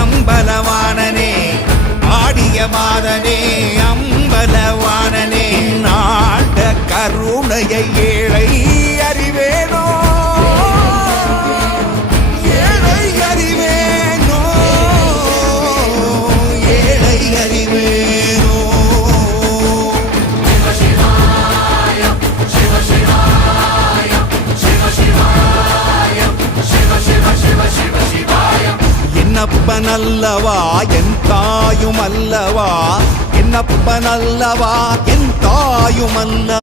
அம்பலவாணனே ஆடிய மாதனே அம்பலவாணனே நாட்ட கருணையை ஏழை அறிவேனோ ஏழை அறிவேனோ ஏழை அறிவேனோ என்னப்பனல்லவா என் தாயும் அல்லவா என்னப்பனல்லவா என் தாயும் அல்ல